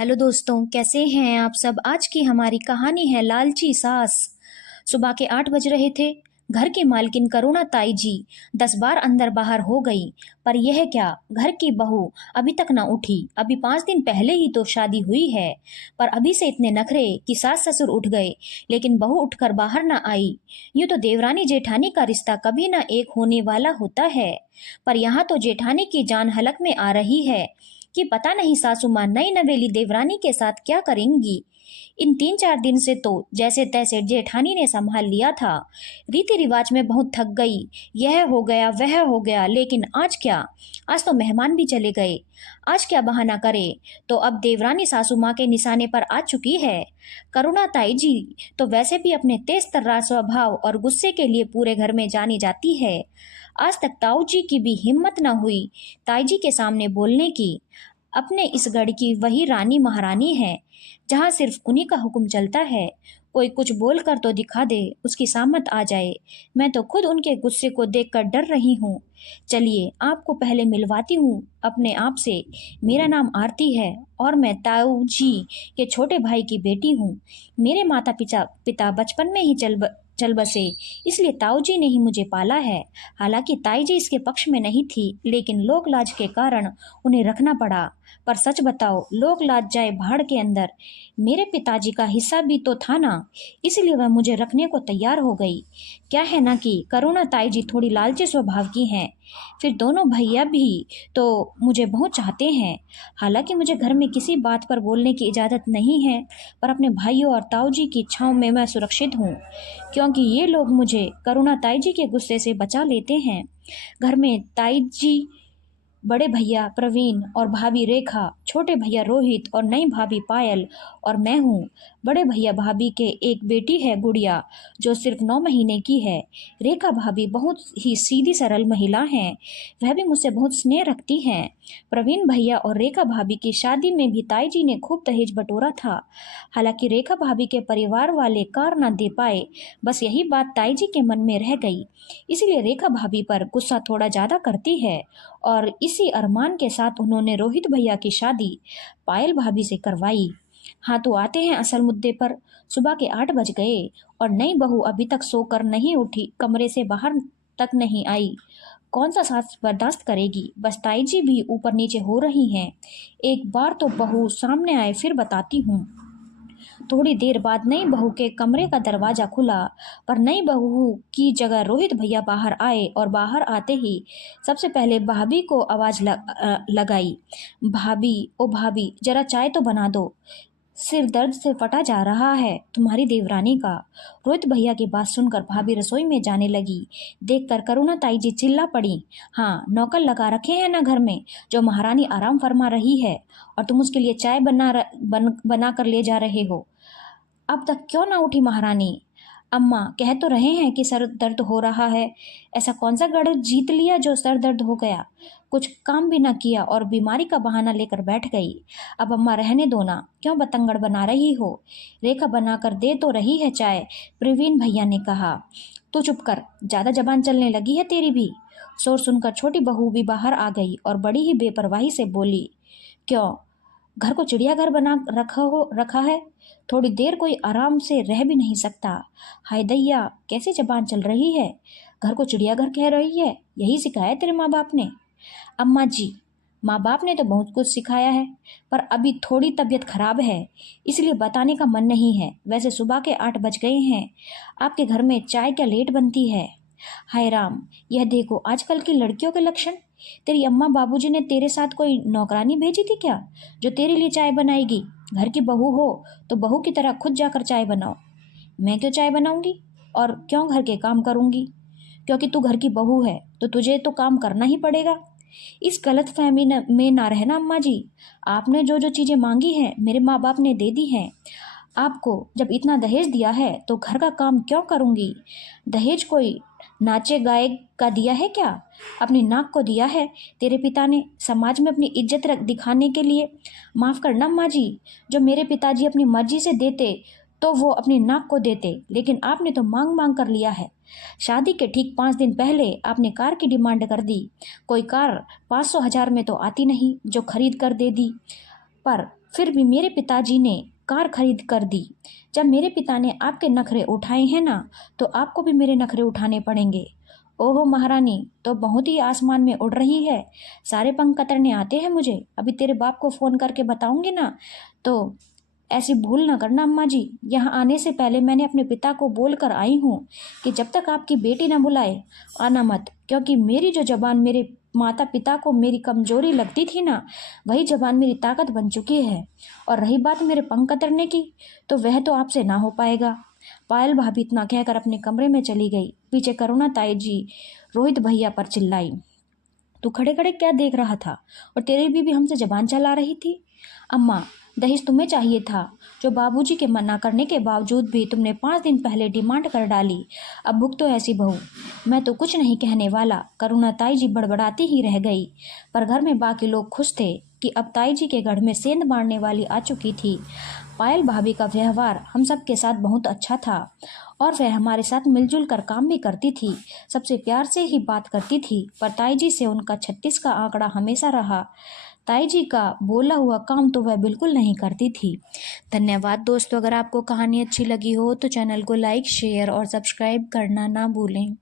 Hello दोस्तों, कैसे हैं आप सब। आज की हमारी कहानी है लालची सास। सुबह के 8 बज रहे थे। घर की मालकिन करुणा ताई जी 10 बार अंदर बाहर हो गई, पर यह क्या, घर की बहू अभी तक ना उठी। अभी 5 दिन पहले ही तो शादी हुई है, पर अभी से इतने नखरे कि सास ससुर उठ गए लेकिन बहू उठकर बाहर ना आई। यूं तो देवरानी जेठानी का रिश्ता कभी ना एक होने वाला होता है, पर यहाँ तो जेठानी की जान हलक में आ रही है कि पता नहीं सासू माँ नई नवेली देवरानी के साथ क्या करेंगी। इन 3-4 दिन से तो जैसे तैसे जेठानी ने संभाल लिया था। रीति रिवाज में बहुत थक गई। यह हो गया वह हो गया, लेकिन आज क्या। आज तो मेहमान भी चले गए। आज क्या बहाना करे। तो अब देवरानी सासू माँ के निशाने पर आ चुकी है। करुणा ताई जी तो वैसे भी अपने तेज तर्रार स्वभाव और गुस्से के लिए पूरे घर में जानी जाती है। आज तक ताऊ जी की भी हिम्मत न हुई ताई जी के सामने बोलने की। अपने इस गढ़ की वही रानी महारानी है, जहाँ सिर्फ उन्हीं का हुक्म चलता है। कोई कुछ बोल कर तो दिखा दे, उसकी सामत आ जाए। मैं तो खुद उनके गुस्से को देखकर डर रही हूँ। चलिए आपको पहले मिलवाती हूँ अपने आप से। मेरा नाम आरती है और मैं ताऊ जी के छोटे भाई की बेटी हूँ। मेरे माता पिता पिता बचपन में ही चल बसे, इसलिए ताऊ जी ने ही मुझे पाला है। हालांकि ताई जी इसके पक्ष में नहीं थी, लेकिन लोक लाज के कारण उन्हें रखना पड़ा। पर सच बताओ, लोक लाज जाए भाड़ के अंदर, मेरे पिताजी का हिस्सा भी तो था ना, इसलिए वह मुझे रखने को तैयार हो गई। क्या है ना कि करुणा ताई जी थोड़ी लालची स्वभाव की हैं। फिर दोनों भैया भी तो मुझे बहुत चाहते हैं। हालांकि मुझे घर में किसी बात पर बोलने की इजाज़त नहीं है, पर अपने भाइयों और ताऊ जी की छांव में मैं सुरक्षित हूँ, क्योंकि ये लोग मुझे करुणा ताई जी के गुस्से से बचा लेते हैं। घर में ताई जी, बड़े भैया प्रवीण और भाभी रेखा, छोटे भैया रोहित और नई भाभी पायल और मैं हूँ। बड़े भैया भाभी के एक बेटी है गुड़िया, जो सिर्फ 9 महीने की है। रेखा भाभी बहुत ही सीधी सरल महिला हैं, वह भी मुझसे बहुत स्नेह रखती हैं। प्रवीण भैया और रेखा भाभी की शादी में भी ताई जी ने खूब दहेज बटोरा था। हालांकि रेखा भाभी के परिवार वाले कार ना दे पाए, बस यही बात ताई जी के मन में रह गई। इसीलिए रेखा भाभी पर गुस्सा थोड़ा ज़्यादा करती है, और इसी अरमान के साथ उन्होंने रोहित भैया की शादी पायल भाभी से करवाई। हाँ, तो आते हैं असल मुद्दे पर। सुबह के 8 बज गए और नई बहू अभी तक सोकर नहीं उठी, कमरे से बाहर तक नहीं आई। कौन सा सास बर्दाश्त करेगी। बस ताई जी भी ऊपर नीचे हो रही हैं। एक बार तो बहू सामने आए फिर बताती हूँ। थोड़ी देर बाद नई बहू के कमरे का दरवाजा खुला, पर नई बहू की जगह रोहित भैया बाहर आए और बाहर आते ही सबसे पहले भाभी को आवाज लगाई। भाभी, ओ भाभी, जरा चाय तो बना दो, सिर दर्द से फटा जा रहा है तुम्हारी देवरानी का। रोहित भैया की बात सुनकर भाभी रसोई में जाने लगी। देखकर करुणा ताई जी चिल्ला पड़ी, हाँ, नौकर लगा रखे हैं ना घर में, जो महारानी आराम फरमा रही है, और तुम उसके लिए चाय बना कर ले जा रहे हो। अब तक क्यों ना उठी महारानी। अम्मा कह तो रहे हैं कि सर दर्द हो रहा है। ऐसा कौन सा गढ़ जीत लिया जो सर दर्द हो गया। कुछ काम भी ना किया और बीमारी का बहाना लेकर बैठ गई। अब अम्मा रहने दो ना, क्यों बतंगड़ बना रही हो। रेखा बना कर दे तो रही है चाय, प्रवीण भैया ने कहा। तू चुप कर, ज़्यादा जबान चलने लगी है तेरी भी। शोर सुनकर छोटी बहू भी बाहर आ गई और बड़ी ही बेपरवाही से बोली, क्यों, घर को चिड़ियाघर बना रखा है। थोड़ी देर कोई आराम से रह भी नहीं सकता। हाय दैया, कैसे जबान चल रही है। घर को चिड़ियाघर कह रही है, यही सिखाया तेरे माँ बाप ने। अम्मा जी, माँ बाप ने तो बहुत कुछ सिखाया है, पर अभी थोड़ी तबीयत खराब है, इसलिए बताने का मन नहीं है। वैसे सुबह के 8 बज गए हैं, आपके घर में चाय क्या लेट बनती है। हाय राम, यह देखो आजकल की लड़कियों के लक्षण। तेरी अम्मा बाबूजी ने तेरे साथ कोई नौकरानी भेजी थी क्या, जो तेरे लिए चाय बनाएगी। घर की बहू हो तो बहू की तरह खुद जाकर चाय बनाओ। मैं क्यों चाय बनाऊंगी और क्यों घर के काम करूंगी। क्योंकि तू घर की बहू है तो तुझे तो काम करना ही पड़ेगा। इस गलत फहमी में ना रहना अम्मा जी। आपने जो जो चीज़ें मांगी हैं मेरे माँ बाप ने दे दी हैं। आपको जब इतना दहेज दिया है तो घर का काम क्यों करूंगी। दहेज कोई नाचे गाए का दिया है क्या, अपनी नाक को दिया है तेरे पिता ने, समाज में अपनी इज्जत रख दिखाने के लिए। माफ़ करना माँ जी, जो मेरे पिताजी अपनी मर्जी से देते तो वो अपनी नाक को देते, लेकिन आपने तो मांग मांग कर लिया है। शादी के ठीक 5 दिन पहले आपने कार की डिमांड कर दी। कोई कार 500 हजार में तो आती नहीं जो खरीद कर दे दी। पर फिर भी मेरे पिताजी ने कार खरीद कर दी। जब मेरे पिता ने आपके नखरे उठाए हैं ना, तो आपको भी मेरे नखरे उठाने पड़ेंगे। ओहो महारानी तो बहुत ही आसमान में उड़ रही है, सारे पंख कतरने आते हैं मुझे। अभी तेरे बाप को फ़ोन करके बताऊंगी ना, तो ऐसी भूल ना करना अम्मा जी। यहाँ आने से पहले मैंने अपने पिता को बोल कर आई हूँ कि जब तक आपकी बेटी ना बुलाए आना मत, क्योंकि मेरी जो जबान मेरे माता पिता को मेरी कमजोरी लगती थी ना, वही जबान मेरी ताकत बन चुकी है। और रही बात मेरे पंख कतरने की, तो वह तो आपसे ना हो पाएगा। पायल भाभी इतना कहकर अपने कमरे में चली गई। पीछे करुणा ताई जी रोहित भैया पर चिल्लाई, तू खड़े खड़े क्या देख रहा था? और तेरी बीवी हमसे जबान चला रही थी। अम्मा, दहेज तुम्हें चाहिए था, जो बाबूजी के मना करने के बावजूद भी तुमने 5 दिन पहले डिमांड कर डाली। अब भुगतो तो ऐसी बहू। मैं तो कुछ नहीं कहने वाला, करुणा ताई जी बड़बड़ाती ही रह गई। पर घर में बाकी लोग खुश थे कि अब ताई जी के गढ़ में सेंध मारने वाली आ चुकी थी। पायल भाभी का व्यवहार हम सब के साथ बहुत अच्छा था और वह हमारे साथ मिलजुल कर काम भी करती थी, सबसे प्यार से ही बात करती थी। पर ताई जी से उनका 36 का आंकड़ा हमेशा रहा। ताई जी का बोला हुआ काम तो वह बिल्कुल नहीं करती थी। धन्यवाद दोस्तों। अगर आपको कहानी अच्छी लगी हो तो चैनल को लाइक, शेयर और सब्सक्राइब करना ना भूलें।